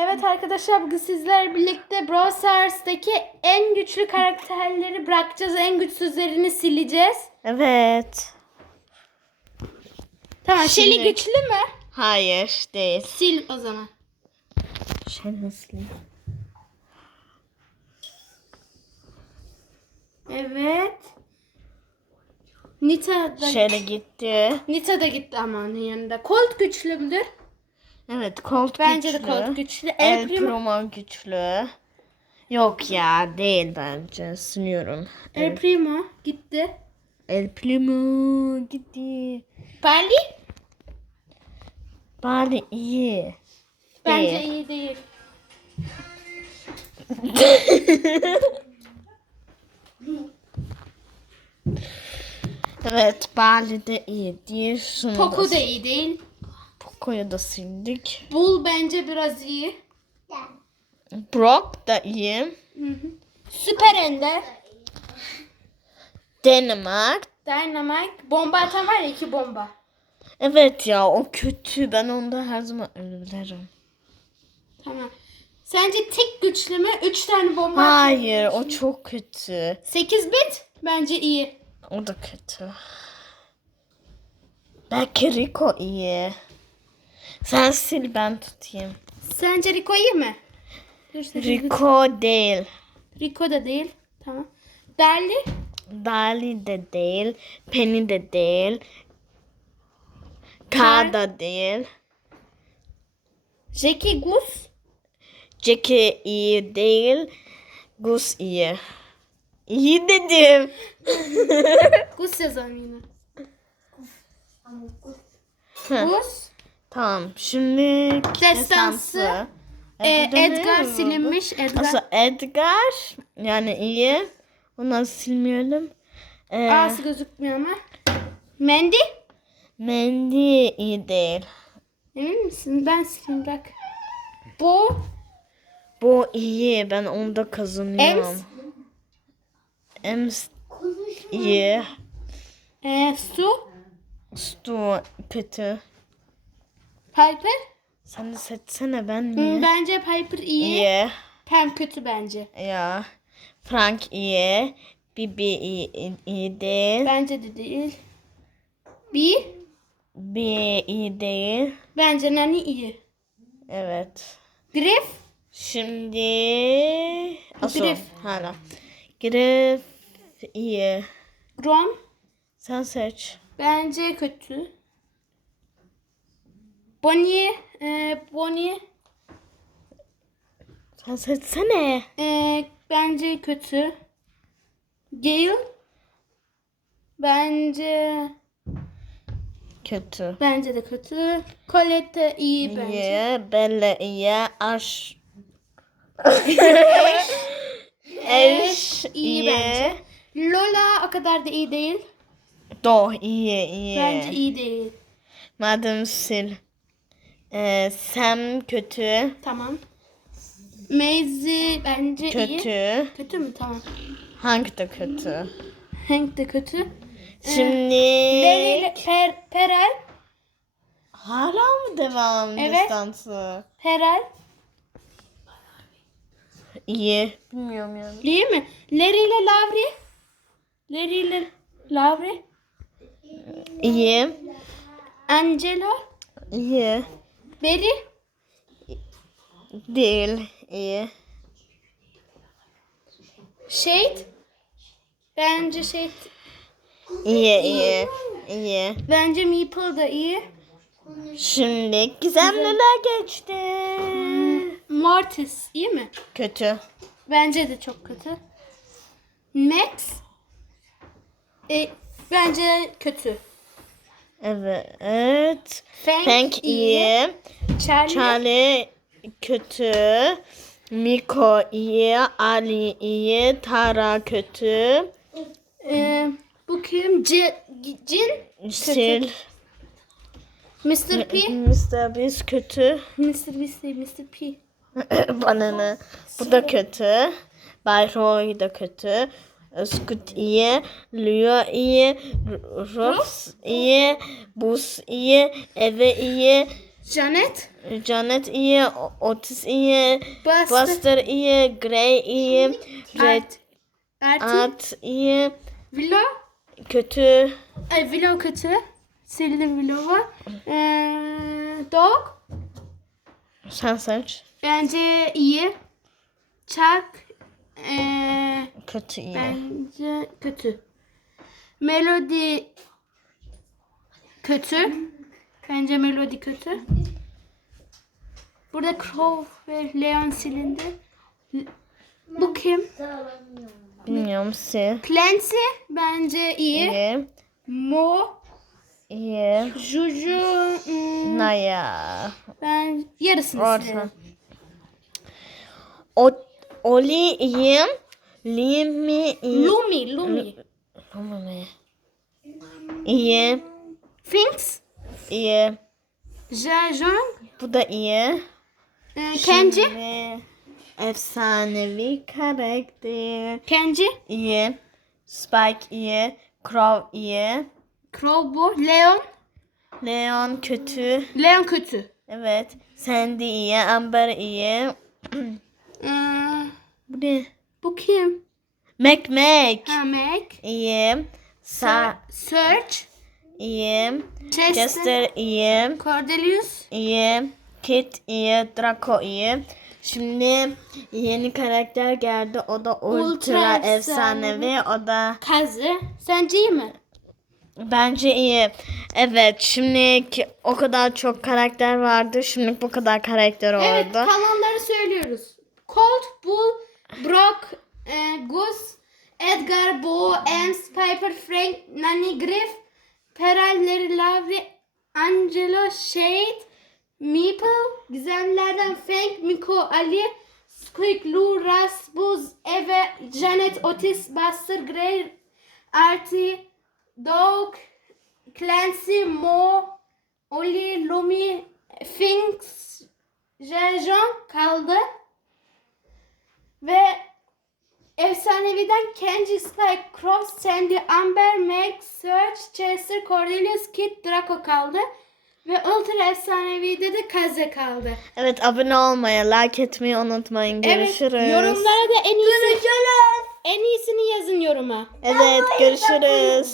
Evet arkadaşlar bugün sizlerle birlikte Brawl en güçlü karakterleri bırakacağız. En güçsüzlerini sileceğiz. Evet. Tamam Şimdi- Shelly güçlü mü? Hayır değil. Sil o zaman. Şey nasıl? Evet. Nita da, Şöyle gitti. Nita da gitti ama onun yanında. Colt güçlü müdür? Evet Colt Bence güçlü. de Colt güçlü. El El Primo, Primo güçlü. Yok ya değil bence. Sınıyorum. El Primo gitti. El Primo gitti. Barley Bari iyi. bence Değil. iyi değil. Evet Bali de iyi değil. Poco da iyi değil. Poco'yu da sildik. Bull bence biraz iyi. Brock da iyi. Hı hı. Süper Ender. Dänemark. Dynamite. Bomba atan var ya iki bomba. Evet ya o kötü. Ben onda her zaman ölürüm. Tamam. Sence tek güçlü mü? Üç tane bomba atan. Hayır o çok kötü. 8 bit bence iyi. O da kötü. Belki Rico iyi. Sen sil ben tutayım. Sence Rico iyi mi? Rico değil. Rico da değil. Tamam. Darli. Dali de değil. Penny de değil. K da değil. Jackie Gus. Jackie iyi değil. Gus iyi. İyi dedim. Gus yazalım yine. Gus. Tamam şimdi Destansı. Ee, Edgar silinmiş. Edgar. Aslında Edgar yani iyi. Ondan silmeyelim. Ee, Ağzı gözükmüyor ama. Mandy. Mandy iyi değil. Emin misin? Ben sileyim bırak. Bo. Bu iyi. Ben onda kazanıyorum. Ems. Ems iyi. Ee, Su. Stu kötü. Piper. Sen de seçsene ben Hı, mi? Bence Piper iyi. İyi. Pam kötü bence. Ya. Frank iyi. Bibi iyi, iyi değil. Bence de değil. B. B iyi değil. Bence Nani iyi. Evet. Griff. Şimdi Aso. Griff. Hala. Griff iyi. Grom. Sen seç. Bence kötü. Bonnie. E, Bonnie. Sen seçsene. E, bence kötü. Gale. Bence Kötü. bence de kötü. Colette iyi bence. İyi. Bella iyi. Aş. Eş iyi iyi. bence. Lola o kadar da iyi değil. Do iyi iyi. Bence iyi değil. Madem sil. Ee, Sam kötü. Tamam. Maisie bence iyi. Kötü. Kötü mü? Tamam. Hangi de kötü? Hank de kötü. Şimdi Larry ile per, Perel. hala mı devam Evet. distansı? Perel. İyi. Bilmiyorum yani. Değil mi? Larry ile Lavri. Larry ile Lavri. İyi. Angela. İyi. Berry. Değil. İyi. Shade. Bence Shade. İyi iyi. İyi. Bence Meeple da iyi. Şimdi gizemliler geçti. Mortis iyi mi? Kötü. Bence de çok kötü. Max. E, bence kötü. Evet. Frank, Frank iyi. Charlie. Charlie kötü. Miko iyi. Ali iyi. Tara kötü. E, bu kim? C, Jin. Sil. Mr. P. Mr. Beast kötü. Mr. Beast değil, Mr. P. Bana ne? Bu da kötü. Bay Roy da kötü. Scoot iyi. Leo iyi. Ross iyi. Buz iyi. Eve iyi. Janet. Janet iyi, Otis iyi, Buster. Buster iyi, Gray iyi, Red Art. Art iyi, Willow. kötü, Ay, Willow kötü. Sildim Willow'u. Ee, Dog. sen seç. Bence iyi. Chuck. Ee, Kötü iyi. bence kötü. Melody kötü. Bence Melody kötü. Burada Crow ve Leon silindi. Bu kim? Bilmiyorum si. Clancy bence iyi. İyi, Mo, iyi. Juju, hmm, Naya. ben yarısını Orta. O, Oli iyi, Lumi, Lumi. Tamam mı? İyi, Finks, iyi. Jajon, Bu da iyi. e, Kenji, Şimdi Efsanevi karakter. Kenji, İyi. Spike iyi. Crow iyi. Crow bu, Leon, Leon kötü. Leon kötü. Evet. Sandy iyi. Amber iyi. Ee, Bu ne? Bu kim? Mac Mac. Ha, Mac, İyi. Sa Search, iyi. Chester, Chester iyi. Cordelius, İyi. Kit iyi. Draco iyi. Şimdi yeni karakter geldi. O da ultra, Ultra efsanevi. O da Kazi. Sence iyi mi? bence iyi. Evet. Şimdi o kadar çok karakter vardı. Şimdi bu kadar karakter oldu. Evet kalanları söylüyoruz. Colt, Bull, Brock, e, Gus, Edgar, Bo, Ems, Piper, Frank, Nani, Griff, Peral, Larry, Lavri, Angelo, Shade, Meeple, Gizemlerden Frank, Miko, Ali, Squeak, Lou, Russ, Buzz, Eve, Janet, Otis, Buster, Gray, Artie, Dog, Clancy, Mo, Oli, Lumi, Finks, Jejon kaldı. Ve Efsaneviden Kenji, Spike, Cross, Sandy, Amber, Meg, Search, Chester, Cordelius, Kid, Draco kaldı. Ve Ultra Efsanevi'de de Kaze kaldı. Evet abone olmayı, like etmeyi unutmayın. Görüşürüz. Evet, yorumlara da en iyisi, en iyisini yazın yoruma. Evet görüşürüz.